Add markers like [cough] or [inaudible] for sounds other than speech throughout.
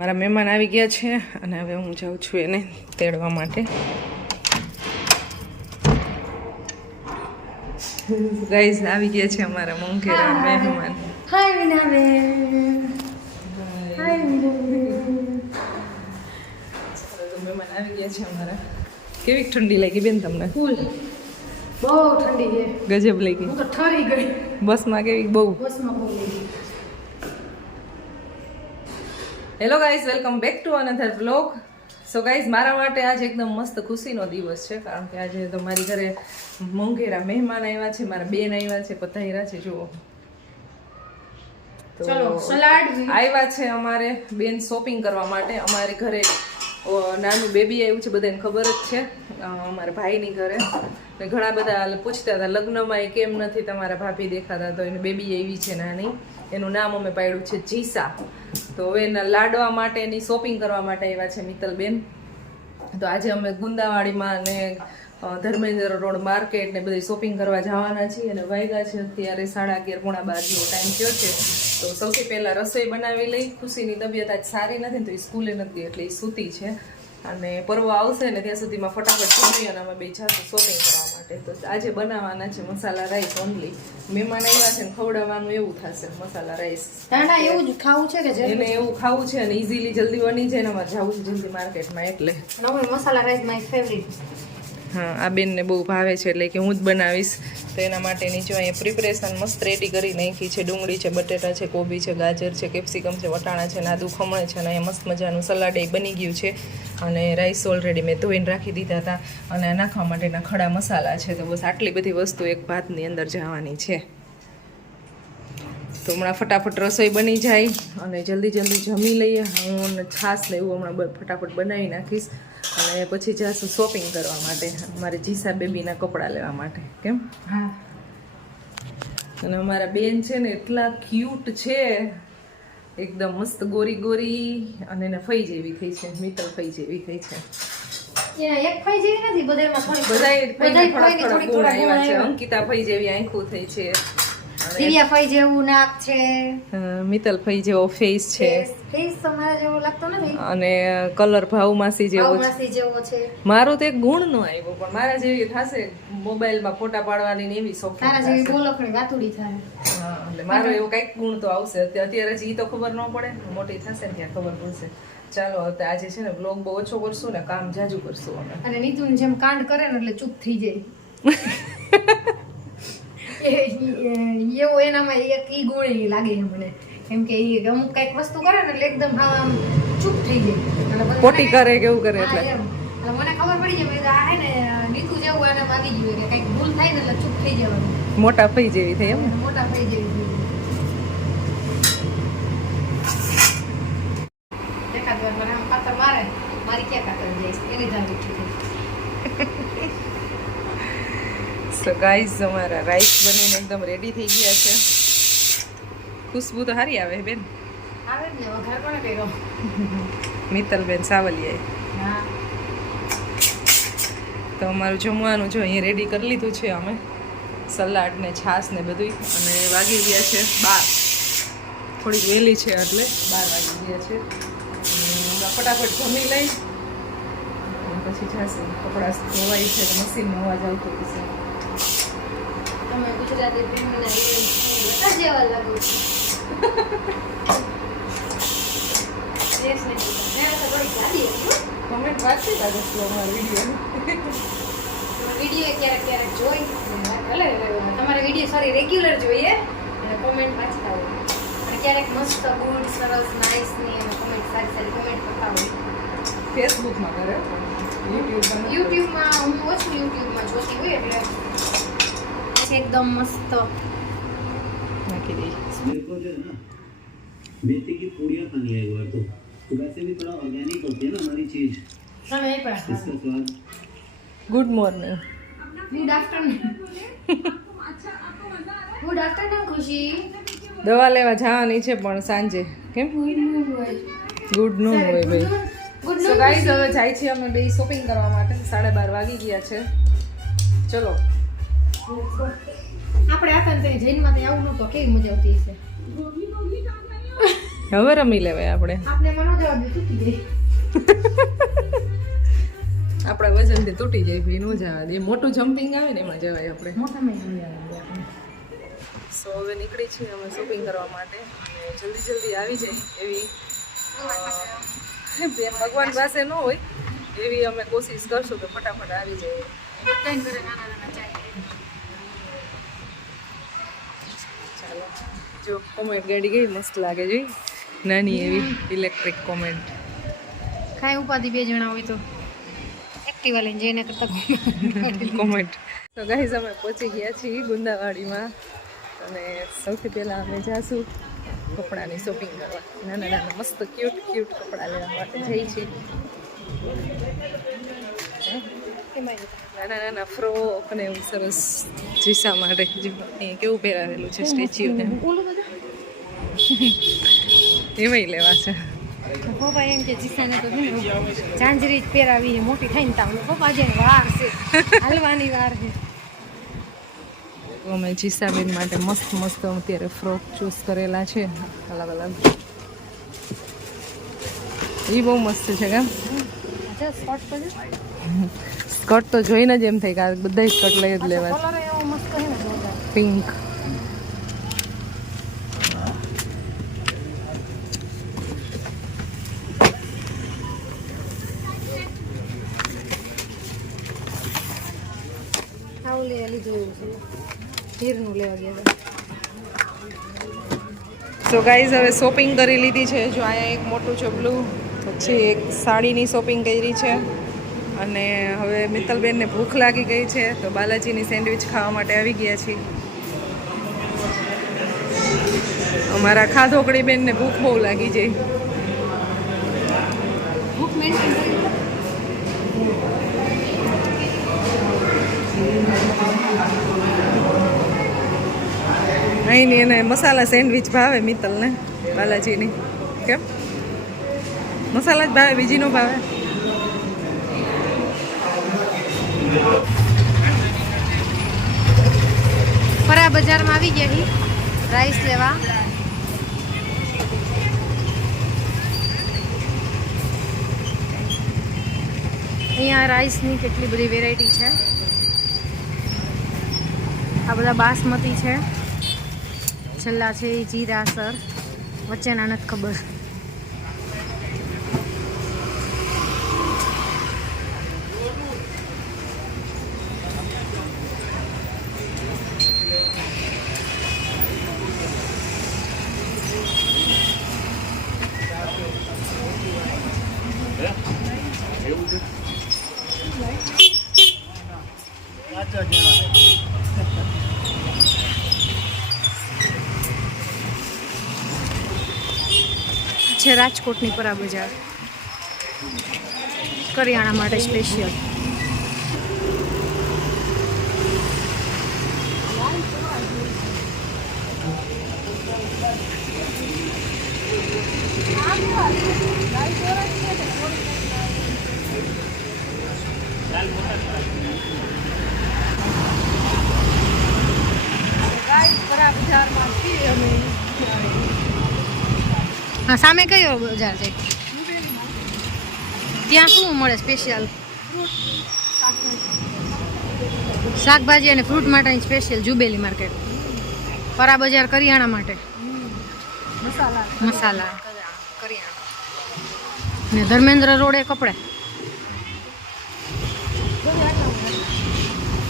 મારા મહેમાન આવી ગયા છે અને હવે હું જાઉં છું એને તેડવા માટે. ગાઈઝ આવી ગયા છે અમારા મોંઘેરા મહેમાન. હાય વિનાબેન હાય મહેમાન આવી ગયા છે અમારા. કેવી ઠંડી લાગી બેન તમને? ફૂલ બહુ ઠંડી છે. ગજબ લાગી. હું તો ઠરી ગઈ. બસમાં કેવી? બહુ. બસમાં બહુ hello guys welcome back to another blog so guys મારા માટે આજે એકદમ મસ્ત ખુશીનો દિવસ છે કારણ કે આજે તો મારી ઘરે મોંઘેરા મહેમાન આવ્યા છે મારા બેન આવ્યા છે પધાર્યા છે જુઓ. આવ્યા છે અમારે બેન શોપિંગ કરવા માટે. અમારે ઘરે નાનું બેબી આવ્યું છે બધાને ખબર જ છે. અમારા ભાઈની ઘરે. ને ઘણા બધા પૂછતા હતા લગ્નમાં એ કેમ નથી તમારા ભાભી દેખાતા તો એને બેબી આવી છે નાની. એનું નામ અમે પાડ્યું છે જીસા. તો હવે એના લાડવા માટે એની શોપિંગ કરવા માટે આવ્યા છે મિત્તલબેન. તો આજે અમે ગુંદાવાડીમાં ને ધર્મેન્દ્ર રોડ માર્કેટ ને બધી શોપિંગ કરવા જવાના છીએ અને વાગ્યા છે અત્યારે સાડા અગિયાર પોણા બાર જેવો ટાઈમ થયો છે. તો સૌથી પહેલાં રસોઈ બનાવી લઈ. ખુશીની તબિયત આજ સારી નથી તો એ સ્કૂલે નથી એટલે એ સૂતી છે. અને પર્વ આવશે ને ત્યાં સુધીમાં ફટાફટ જમી અને અમે બે જાશું શોપિંગ કરવા. માટે. તો આજે બનાવવાના છે મસાલા રાઈસ ઓનલી મહેમાન આવ્યા છે ને ખવડાવવાનું એવું થશે મસાલા રાઈસ ના ના એવું જ ખાવું છે કે એને એવું ખાવું છે અને ઇઝીલી જલ્દી બની જાય ને અમારે જવું છે જલ્દી માર્કેટમાં એટલે. મસાલા રાઈસ માય ફેવરિટ હા, આ બેનને બહુ ભાવે છે એટલે કે હું જ બનાવીશ. તો એના માટેની જો અહીંયા પ્રિપરેશન મસ્ત રેડી કરી નાખી છે. ડુંગળી છે, બટેટા છે, કોબી છે, ગાજર છે કેપ્સિકમ છે, વટાણા છે નાદુ ખમણ છે. અને અહીંયા મસ્ત મજાનું સલાડ એ બની ગયું છે. અને રાઈસ ઓલરેડી મેં ધોઈને રાખી દીધા હતા. અને નાખવા માટેના ખડા મસાલા છે. તો બસ આટલી બધી વસ્તુ એક ભાતની અંદર જવાની છે. તો હમણાં ફટાફટ રસોઈ બની જાય. અને જલ્દી જલ્દી જમી લઈએ. હું છાસ ને એવું હમણાં ફટાફટ બનાવી નાખીશ. અને પછી જઈશું શોપિંગ કરવા માટે અમારે જીસા બેબીના કપડાં લેવા માટે કેમ? હા. અને અમારા બેન છે ને એટલા ક્યુટ છે એકદમ મસ્ત ગોરી ગોરી અને એને ફઈ જેવી થઈ છે મિત્ર ફઈ જેવી થઈ છે. અંકિતા ફઈ જેવી આંખું થઈ છે. દિવ્યા ફઈ જેવું નાક છે. મિતલ ફઈ જેવો ફેસ છે. ફેસ તમારા જેવો લાગતો નથી? અને કલર ભાવ માસી જેવો છે. માસી જેવો છે. મારો તો એક ગુણ નો આવ્યો પણ મારા જેવી થશે મોબાઈલમાં ફોટા પાડવાની ને એવી શોખ તારા જેવી બોલકણી વાતુડી થાય. હા એટલે મારો એવો કંઈક ગુણ તો આવશે. અત્યારે જ ઈ તો ખબર ન પડે. મોટી થશે ને ત્યાં ખબર પડશે. ચાલો હવે આજે છે ને બ્લોગ બહુ ઓછો કરશું ને કામ જાજુ કરશું અમે. અને નીતુન જેમ કાંડ કરે ને એટલે ચૂપ થઈ જાય. [laughs] એવો એનામાં એક ઈ ગુણ લાગે છે મને. કેમ કે ઈ અમુક કંઈક વસ્તુ કરે ને એટલે એકદમ આમ ચૂપ થઈ જાય. પોટી કરે કે એવું કરે એટલે. એટલે મને ખબર પડી જાય કે આ હે ને નીતુ જેવું આનામાં આવી ગયું કે કંઈક ભૂલ થાય ને એટલે ચૂપ થઈ જવાનું. મોટા થઈ જેવી થઈ એમ મોટા થઈ જાય એકાદ વાર મને આમ કાતર મારે મારી ક્યાં કાતર જાય એની જાણ ઉઠી સો ગાઈઝ અમારા રાઈસ બનીને એકદમ રેડી થઈ ગયા છે. ખુશ્બુ તો સારી આવે બેન. મિત્તલબેન સાવલિયાએ. હા. તો અમારું જમવાનું જો અહીંયા રેડી કરી લીધું છે અમે. સલાડ ને છાશ ને બધું અને વાગી ગયા છે બાર. થોડીક વહેલી છે એટલે બાર વાગી ગયા છે. ફટાફટ જમી લઈ. પછી જશે કપડાં ધોવાય છે તો મશીનમાં અવાજ આવતો હશે તમે ગુજરાતી ફિલ્મના બધા જેવા લાગો તમારે વીડિયો સોરી રેગ્યુલર જોઈએ અને કોમેન્ટ વાંચતા હોય. અને ક્યારેક મસ્ત ગુડ સરસ નાઇસની અને કોમેન્ટ સારી સારી કોમેન્ટ કરતા હોય. ફેસબુકમાં કરે. યુટ્યુબમાં હું ઓછું યુટ્યુબમાં જોતી હોય એટલે એકદમ મસ્ત નાખી દઈ मेरे को जो है ना मेथी की पूड़ियाँ खानी है एक बार तो तो वैसे भी थोड़ा ऑर्गेनिक होती है ना हमारी चीज તમે એ પણ इसका स्वाद good morning good afternoon good afternoon ખુશી દવા લેવા જવાની છે પણ સાંજે કેમ ગુડ મૂડ હોય ગુડ નો હોય ભાઈ ગુડ સો ગાઈસ હવે જાય છે અમે બે શોપિંગ કરવા માટે સાડા બાર વાગી ગયા છે ચલો આપણે હતા ને જૈનમાં તો આવું નહોતું કેવી મજા આવતી હશે? હવે રમી લેવાય આપણે. આપણે મનો તૂટી ગઈ. આપણા વજનથી તૂટી જાય ભાઈ નું જવા દે મોટું જમ્પિંગ આવે ને એમાં જવાય આપણે. મોટા મેં લઈ આવ્યા સો હવે નીકળી છીએ અમે શોપિંગ કરવા માટે. અને જલ્દી જલ્દી આવી જાય એવી ભગવાન પાસે ન હોય એવી અમે કોશિશ કરશું કે ફટાફટ આવી જાય બધાને ઘરે નાના નાના ચાય ચાલો જો કોમેન્ટ ગાડી ગઈ મસ્ત લાગે જોઈ. નાની એવી ઇલેક્ટ્રિક કોમેન્ટ કાંઈ ઉપાધિ બે જણા હોય તો. એક્ટિવા લઈને જઈને કરતા કોમેન્ટ તો ગાઈઝ અમે પહોંચી ગયા છીએ ગુંદાવાડીમાં. અને સૌથી પહેલાં અમે જાશું કપડાની શોપિંગ કરવા. નાના નાના મસ્ત ક્યુટ ક્યુટ કપડાં લેવા માટે જઈ છીએ. નાના નાના ફ્રોક ને એવું સરસ જીસા માટે કેવું પહેરાવેલું છે સ્ટેચ્યુને. ને એવાય લેવા છે. પપ્પા એમ કે જીસાને તો ઝાંઝરી જ પહેરાવી છે મોટી થઈને તાવ પપ્પા વાર છે હાલવાની વાર છે. અમે જીસાબેન માટે મસ્ત મસ્ત અત્યારે ફ્રોક ચૂઝ કરેલા છે અલગ અલગ. એ બહુ મસ્ત છે કેમ? શોર્ટ [laughs] સ્કર્ટ તો જોઈને જ એમ થાય કે બધા સ્કર્ટ લઈ જ લેવા પિંક સો ગાઈઝ હવે શોપિંગ કરી લીધી છે. જો અહીંયા એક મોટું ચપલું પછી એક સાડીની શોપિંગ કરી છે. અને હવે મિત્તલબેનને ભૂખ લાગી ગઈ છે તો બાલાજીની સેન્ડવિચ ખાવા માટે આવી ગયા છીએ. અમારા ખાધોકડી બેનને ભૂખ બહુ લાગી મેન્ટેન અહીંની એને મસાલા સેન્ડવિચ ભાવે મિત્તલને બાલાજીની. કેમ? મસાલા જ ભાવે બીજી નો ભાવે? ફરા બજારમાં આવી ગયા હી. રાઈસ લેવા. અહીંયા રાઈસની કેટલી બધી વેરાયટી છે. આ બધા બાસમતી છે. છેલ્લા છે એ જીરાસર વચ્ચેના નથી ખબર. છે રાજકોટની પરા બજાર. કરિયાણા માટે સ્પેશિયલ હા, સામે કયો બજાર છે? ત્યાં શું મળે સ્પેશિયલ શાકભાજી અને ફ્રૂટ માટેની સ્પેશિયલ જુબેલી માર્કેટ પરા બજાર કરિયાણા માટે. મસાલા. ને ધર્મેન્દ્ર રોડે કપડે.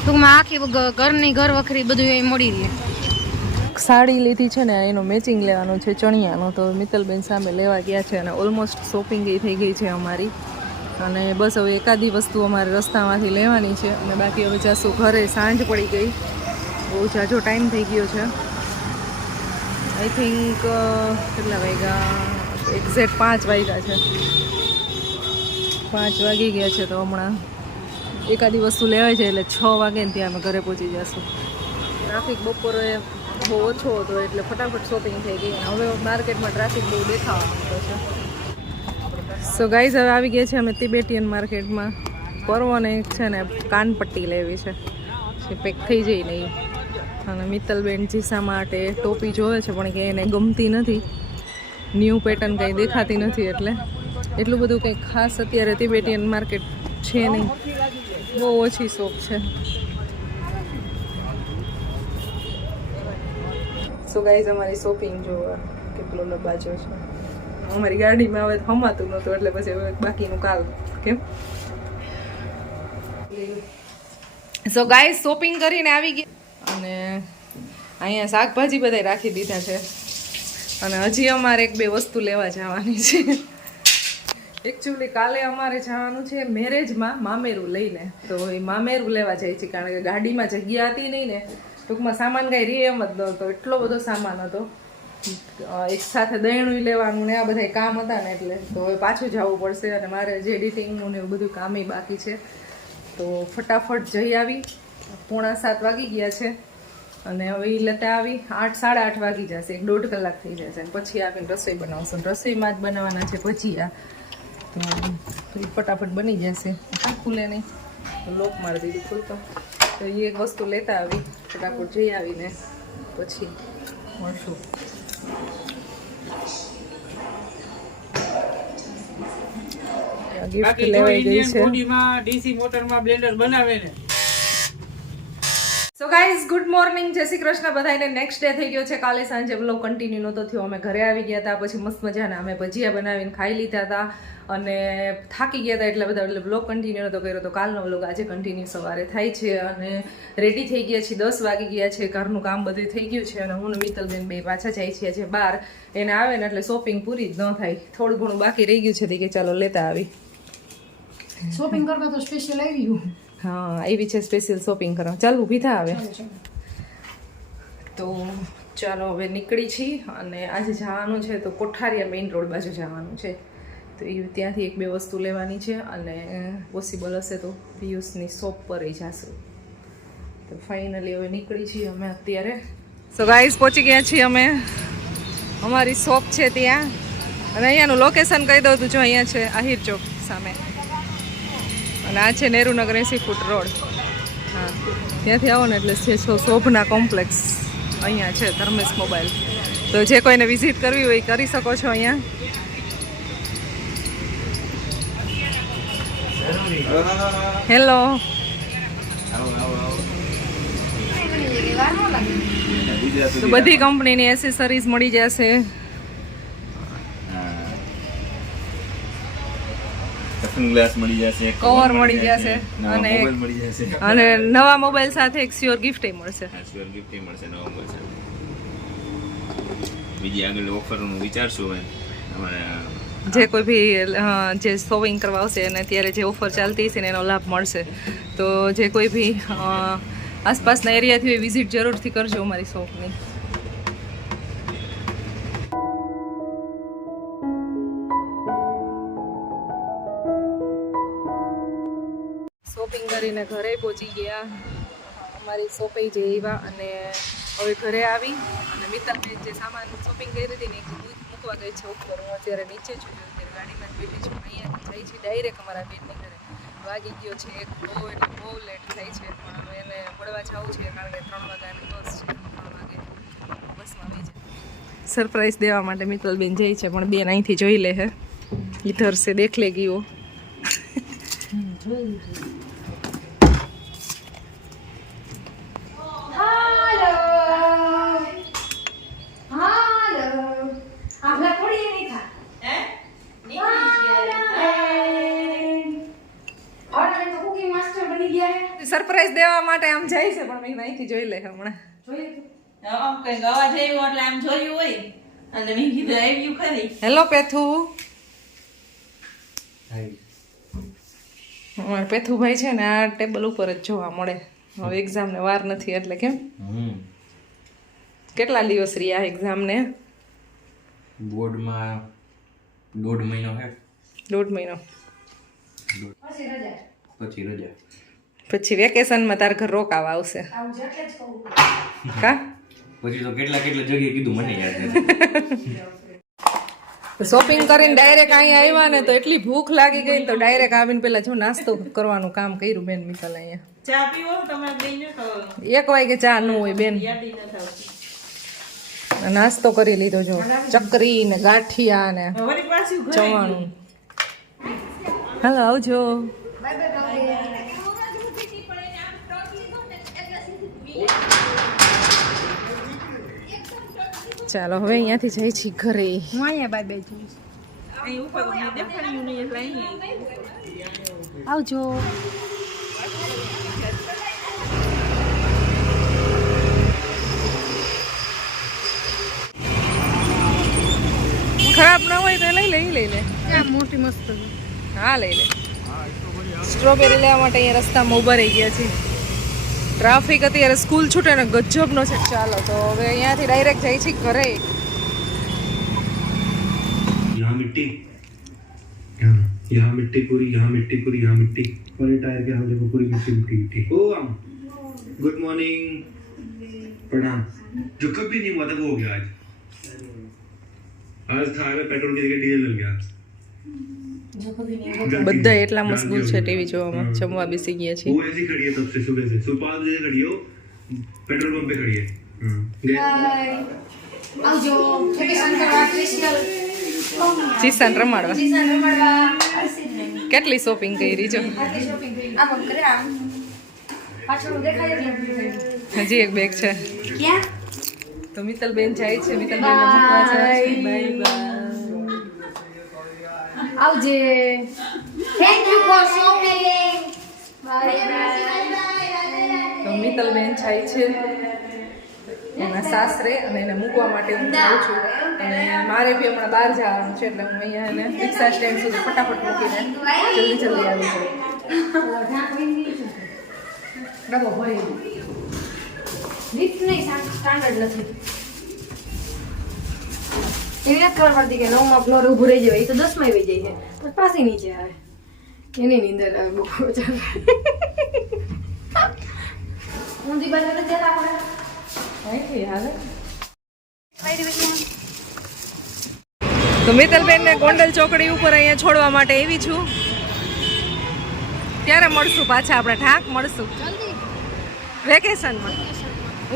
ટૂંકમાં આખી ઘરની ઘર વખરી બધું એ મળી રહે. સાડી લીધી છે ને, એનું મેચિંગ લેવાનું છે ચણિયાનું. તો મિત્તલબેન સામે લેવા ગયા છે અને ઓલમોસ્ટ શોપિંગ એ થઈ ગઈ છે અમારી. અને બસ હવે એકાદી વસ્તુ અમારે રસ્તામાંથી લેવાની છે અને બાકી હવે જાશું ઘરે, સાંજ પડી ગઈ. બહુ જાજો ટાઈમ થઈ ગયો છે. આઈ થિંક કેટલા વાગ્યા? એક્ઝેક્ટ પાંચ વાગ્યા છે. પાંચ વાગી ગયા છે તો હમણાં. એકાદી વસ્તુ લેવાય છે એટલે છ વાગે ને ત્યાં અમે ઘરે પહોંચી જશું. ટ્રાફિક બપોરે બહુ ઓછો હતો એટલે ફટાફટ શોપિંગ થઈ ગઈ. હવે માર્કેટમાં ટ્રાફિક બહુ દેખાવા માંડ્યો છે. સો ગાઈઝ હવે આવી ગયા છે અમે તિબેટિયન માર્કેટમાં પર્વને છે ને કાનપટ્ટી લેવી છે. પેક થઈ જાય નહીં અને મિત્તલબેન જીસા માટે ટોપી જોવે છે, પણ કે એને ગમતી નથી. ન્યૂ પેટર્ન કંઈ દેખાતી નથી એટલે. એટલું બધું કંઈ ખાસ અત્યારે તિબેટિયન માર્કેટ છે નહીં. બહુ ઓછી શોખ છે. સો ગાઈઝ અમારી શોપિંગ જોવા કેટલો લબાજો છે. અમારી ગાડીમાં હવે હમાતું નહોતું, એટલે પછી હવે બાકીનું કાલ કેમ સો ગાઈઝ શોપિંગ કરીને આવી ગયા અને અહીંયા શાકભાજી બધા રાખી દીધા છે. અને હજી અમારે એક બે વસ્તુ લેવા જવાની છે. એકચ્યુઅલી કાલે અમારે જવાનું છે મેરેજમાં મામેરું લઈને. તો એ મામેરું લેવા જાય છે, કારણ કે ગાડીમાં જગ્યા હતી નહીં ને. ટૂંકમાં સામાન કાંઈ રહે એમ જ નહોતો એટલો બધો સામાન હતો. એક સાથે દહીણું લેવાનું ને આ બધા કામ હતા ને એટલે. તો હવે પાછું જવું પડશે અને મારે જે એડિટિંગનું ને એવું બધું કામે બાકી છે. તો ફટાફટ જઈ આવી. પોણા સાત વાગી ગયા છે. અને હવે એ લેતા આવી. આઠ, સાડા આઠ વાગી જશે. એક દોઢ કલાક થઈ જશે. પછી આવીને રસોઈ બનાવશું. રસોઈમાં જ બનાવવાના છે ભજીયા. તો ફટાફટ બની જશે. આ ખુલે નહીં. લોક મારી દીધી ખુલતો. તો એ એક વસ્તુ લેતા આવી. ફટાફટ જઈ આવીને પછી મળશું. ગિફ્ટ લેવાઈ ગઈ છે. ડીસી મોટરમાં બ્લેન્ડર બનાવે ને સો ગાઈઝ ગુડ મોર્નિંગ જય શ્રી કૃષ્ણ. બધાને નેક્સ્ટ ડે થઈ ગયો છે. કાલે સાંજે બ્લોગ કન્ટિન્યુ નહોતો થયો. અમે ઘરે આવી ગયા હતા પછી મસ્ત મજાના અમે ભજીયા બનાવીને ખાઈ લીધા હતા અને થાકી ગયા હતા એટલે બધા એટલે બ્લોગ કન્ટિન્યુ નહોતો કર્યો. તો કાલનો બ્લોગ આજે કન્ટિન્યુ સવારે થાય છે અને રેડી થઈ ગયા છીએ. દસ વાગી ગયા છે. ઘરનું કામ બધું થઈ ગયું છે અને હું મિત્તલબેન બે પાછા જાય છીએ આજે બહાર એને આવે ને એટલે શોપિંગ પૂરી જ ન થાય. થોડું ઘણું બાકી રહી ગયું છે. કે ચાલો લેતા આવી. શોપિંગ કરવા તો સ્પેશિયલ આવ્યું હા, એવી છે સ્પેશિયલ શોપિંગ કરવા. ચાલ, ઊભી થા આવે તો ચાલો, હવે નીકળી છીએ અને આજે જવાનું છે તો કોઠારિયા મેઇન રોડ બાજુ જવાનું છે. તો એ ત્યાંથી એક બે વસ્તુ લેવાની છે અને પોસિબલ હશે તો પિયુષની શોપ પર એ જાશું. તો ફાઇનલી હવે નીકળી છીએ અમે અત્યારે. સો ગાઈસ પહોંચી ગયા છીએ અમે. અમારી શોપ છે ત્યાં. અને અહીંયાનું લોકેશન કહી દઉં તું જો અહીંયા છે આહિર ચોક સામે. અને આ છે નેહરુનગર એસી ફૂટ રોડ. હા, ત્યાંથી આવો ને એટલે છે શોભના કોમ્પ્લેક્સ અહીંયા છે, ધર્મેશ મોબાઈલ. તો જે કોઈને વિઝિટ કરવી હોય એ કરી શકો છો અહીંયા. હેલો. બધી કંપનીની એસેસરીઝ મળી જશે. ગ્લાસ મળી જશે કવર મળી જશે અને મોબાઈલ મળી જશે. અને નવા મોબાઈલ સાથે એક સ્યોર ગિફ્ટ મળશે. સ્યોર ગિફ્ટ મળશે નવા મળશે બીજી આગળ ઓફરનું વિચારશું હવે અમારે જે કોઈ બી જે શોપિંગ કરવા આવશે અને અત્યારે જે ઓફર ચાલતી હશે ને એનો લાભ મળશે. તો જે કોઈ બી આસપાસના એરિયાથી વિઝિટ જરૂરથી કરજો અમારી શોપની કરીને ઘરે પહોંચી ગયા. અમારી શોપે જે એવા અને હવે ઘરે આવી. અને મિત્રને જે સામાન શોપિંગ કરી હતી ને એ દૂધ મૂકવા ગઈ છે. ઉપર હું અત્યારે નીચે છું. અત્યારે ગાડીમાં જ બેઠી છું. અહીંયાથી જઈ છું ડાયરેક્ટ અમારા બેનની ઘરે. વાગી ગયો છે એક બહુ એટલે બહુ લેટ થાય છે. પણ હવે એને મળવા જવું છે કારણ કે ત્રણ વાગ્યાની બસ છે. ત્રણ વાગે બસમાં આવી જાય. સરપ્રાઈઝ દેવા માટે મિત્તલબેન જઈ છે પણ બેન અહીંથી જોઈ લે હે. ઇધર સે દેખ લે ગયો હાલો હાલો આપલા થોડી એ નહીં થા હે તો કુકિંગ માસ્ટર બની ગયા હે સરપ્રાઈઝ દેવા માટે આમ જાય છે પણ મેં અહીંથી જોઈ લે હમણાં. જોઈએ તો. હા, કંઈક અવાજ આવ્યો એટલે આમ જોયું હોય. અને મેં કીધું આવ્યું ખરી. હેલો પેથુ. અમારે પેથુભાઈ છે ને આ ટેબલ ઉપર જ જોવા મળે. હવે એક્ઝામને વાર નથી એટલે કેમ? કેટલા દિવસ રહ્યા એક્ઝામને બોર્ડમાં દોઢ મહિનો હે. દોઢ મહિનો. પછી રજા પછી રજા. પછી વેકેશનમાં તાર ઘર રોકાવા આવશે. કા? પછી તો કેટલા કેટલા જગ્યાએ કીધું મને યાદ શોપિંગ કરીને ડાયરેક્ટ અહીંયા આવ્યા ને તો એટલી ભૂખ લાગી ગઈ ને તો ડાયરેક્ટ આવીને પેલા જો નાસ્તો કરવાનું કામ કર્યું બેન મિત્તલ અહીંયા. ચા પીવો ખાવાનું એક વાગે ચા ન હોય બેન. નાસ્તો કરી લીધો જો. ચકરી ને ગાંઠિયા ને ચવાણું હાલો આવજો. ચાલો હવે અહીંયાથી જાય છીએ ઘરે. હું અહીંયા બાય અહીં આવજો. ખરાબ ના હોય તો લઈ લે લઈ લે. આ મોટી મસ્ત. હા લઈ લે. સ્ટ્રોબેરી લેવા માટે અહીંયા રસ્તામાં ઊભા રહી ગયા છીએ. ટ્રાફિક અત્યારે સ્કૂલ છૂટે ને ગજબનો છે ચાલો તો હવે અહીંયાથી ડાયરેક્ટ જાય છે ઘરે यहाँ मिट्टी यहाँ यहाँ मिट्टी पूरी यहाँ मिट्टी पूरी यहाँ मिट्टी और ये टायर के यहाँ देखो पूरी मिट्टी मिट्टी मिट्टी ओ आम गुड मॉर्निंग प्रणाम जो कभी नहीं हुआ था वो हो गया आज आज थार में पेट्रोल की जगह डीजल मिल गया બધા એટલા મશગુલ છે ટીવી જોવામાં જમવા બેસી ગયા છીએ वो ऐसी खड़ी है तब से सुबह से सुबह पाँच बजे खड़ी हो पेट्रोल पंप पे खड़ी है हाँ, गए। આવજો વેકેશન કરવા ક્રિસ્ટલ ચીસાન રમાડવા સીઝન રમાડવા કેટલી શોપિંગ કરી જો આટલી શોપિંગ કરી આમ આમ કરે આમ પાછળ દેખાય એટલે હજી એક બેગ છે ક્યાં તો મિત્તલબેન જાય છે મિત્તલબેન મૂકવા જાય છે બાય બાય આવજે. Thank you for shopping bye તો મિત્તલબેન જાય છે. એના સાસરે અને એને મૂકવા માટે હું જાઉં છું. અને મારે બી હમણાં બહાર જવાનું છે એટલે હું અહીંયા એને રિક્ષા સ્ટેન્ડ સુધી ફટાફટ મૂકીને જલ્દી જલ્દી આવી જાઉં. ડબો ભરી નહીં સ્ટાન્ડર્ડ નથી. એવી ખબર પડતી કે નવમાં ફ્લોર ઊભું રહી જાય એ તો દસમાં આવી જાય છે. પણ પાછી નીચે આવે. એની નીંદર આવે બહુ ચાલે ઊંધી બાજુ નથી આપણે હાલે તો મિત્તલબેનને ગોંડલ ચોકડી ઉપર અહીંયા છોડવા માટે આવી છું. ત્યારે મળશું પાછા આપણે ઠાક મળશું. વેકેશનમાં.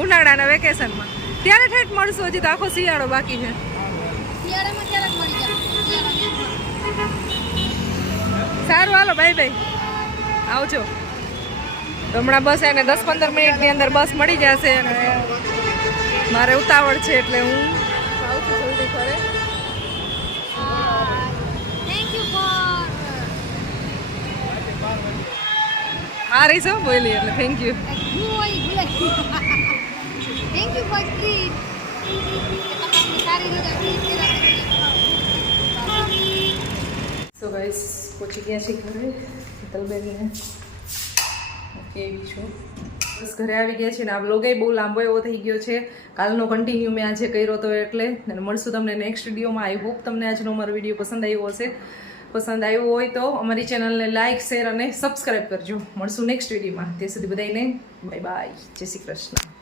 ઉનાળાના વેકેશનમાં. ત્યારે ઠેઠ મળશું હજી તો આખો શિયાળો બાકી છે. સારું હાલો ભાઈ ભાઈ આવજો. હમણાં બસ એને દસ પંદર મિનિટની અંદર બસ મળી જશે અને મારે ઉતાવળ છે એટલે હું આવું છું જલ્દી ઘરે. આ રહી છો બોલી એટલે thank you thank you for treat so guys પહોંચી ગયા છે ઘરે. તલબેનને કેવી છું. બસ ઘરે આવી ગયા છે ને આ બ્લોગે બહુ લાંબો એવો થઈ ગયો છે. કાલનો કન્ટિન્યુ મેં આજે કર્યો હતો એટલે અને મળશું તમને નેક્સ્ટ વિડીયોમાં આઈ હોપ તમને આજનો અમારો વીડિયો પસંદ આવ્યો હશે. પસંદ આવ્યો હોય તો અમારી ચેનલને લાઇક શેર અને સબસ્ક્રાઈબ કરજો. મળશું નેક્સ્ટ વિડીયોમાં ત્યાં સુધી બધાને બાય બાય જય શ્રી કૃષ્ણ.